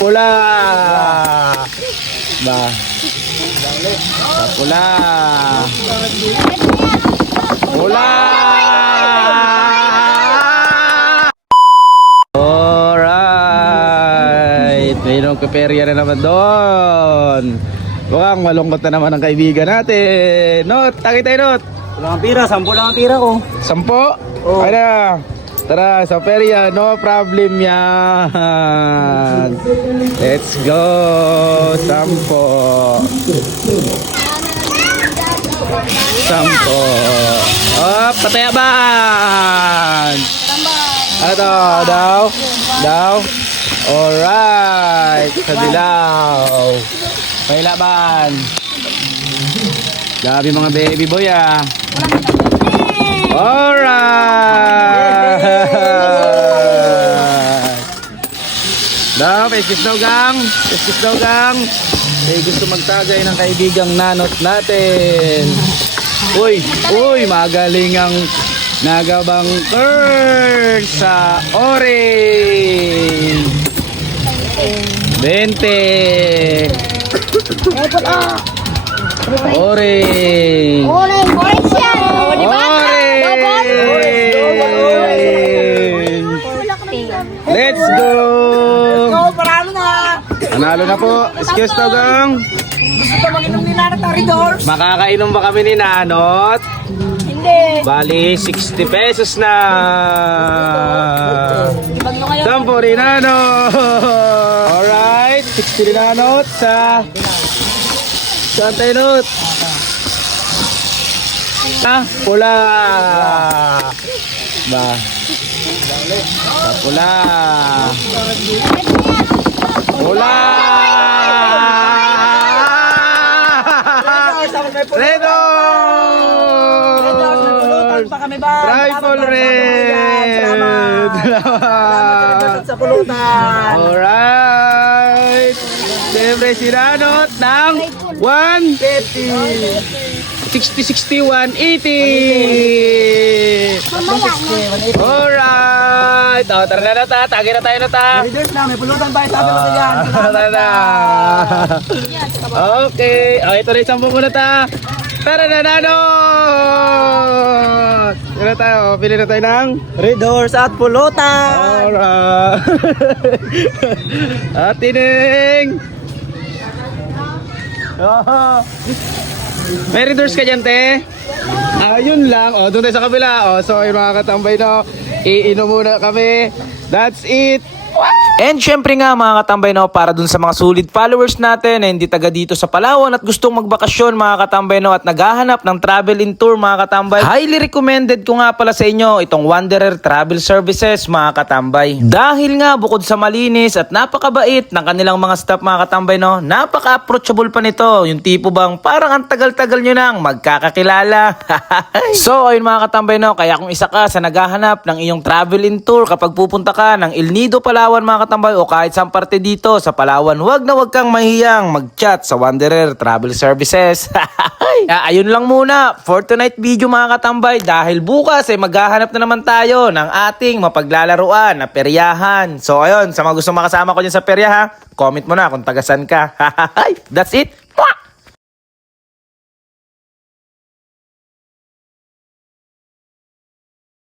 pula. Ba. Sa pula. Pula. Alright. Mayroong kaperya na naman doon. Mukhang malungkot na naman ang kaibigan natin. Not, takit tayo, Not. Wala kang pira, 10 lang ang pira ko. 10? Oo. Ano? Tara, sa perya, no problem yan. Let's go. 10. Oh, patayaban. Ano to? Daw? Alright. Sa dilaw. May laban. Grabe mga baby boy ah. Alright. Daw, peskis daw gang. May gusto magtagay ng kaibigang nanot natin. Uy, magaling ang nagabangker sa orange. 20. Orange. Orange yan. O, di ba? Orange. Let's go. Paralo na. Nanalo na po. Excuse to gang. Gusto ka mag-inom ni Nanot ng Redors? Makakainom ba kami ni Nanot? Hindi. Bali, 60 pesos na. Ibag mo ngayon. 10 rin Nanot. Alright, 60 rin Nanot sa... Saan tayo, Not? Pula. Ba. Sa pula. Pula. Redor. Pa kami ba? Rifle red. Salamat sa pulutan. Alright. Siyempre si Nanot ng 150. 60, 61, 80. Alright. O, tara na ta. Tagay na tayo na ta. Redors na, may pulutan tayo. Sabi mo sa yan. Tara na. Okay. O, ito na isang muna ta. Tara na, Nanot. Tara tayo. Pili na tayo ng Redors at pulutan. alright. At tining. May readers ka dyan, te? Ayun lang. O, doon tayo sa kabila. O, so, yung mga katambay na, iinom muna kami. That's it. And syempre nga mga katambay no, para dun sa mga solid followers natin na hindi taga dito sa Palawan at gustong magbakasyon mga katambay no, at naghahanap ng travel in tour mga katambay, highly recommended ko nga pala sa inyo itong Wanderer Travel Services mga katambay. Dahil nga bukod sa malinis at napakabait ng kanilang mga staff mga katambay no, napaka-approachable pa nito. Yung tipo bang parang ang tagal-tagal nyo nang magkakakilala. So ayun mga katambay no, kaya kung isa ka sa naghahanap ng iyong travel in tour kapag pupunta ka ng El Nido, Palawan mga katambay o kahit saan parte dito sa Palawan, wag kang mahiyang mag-chat sa Wanderer Travel Services. Ayun lang muna for tonight video mga katambay, dahil bukas ay maghahanap na naman tayo ng ating mapaglalaruan na peryahan. So ayun, sa mga gusto makasama ko dyan sa perya ha, comment mo na kung tagasan ka. That's it.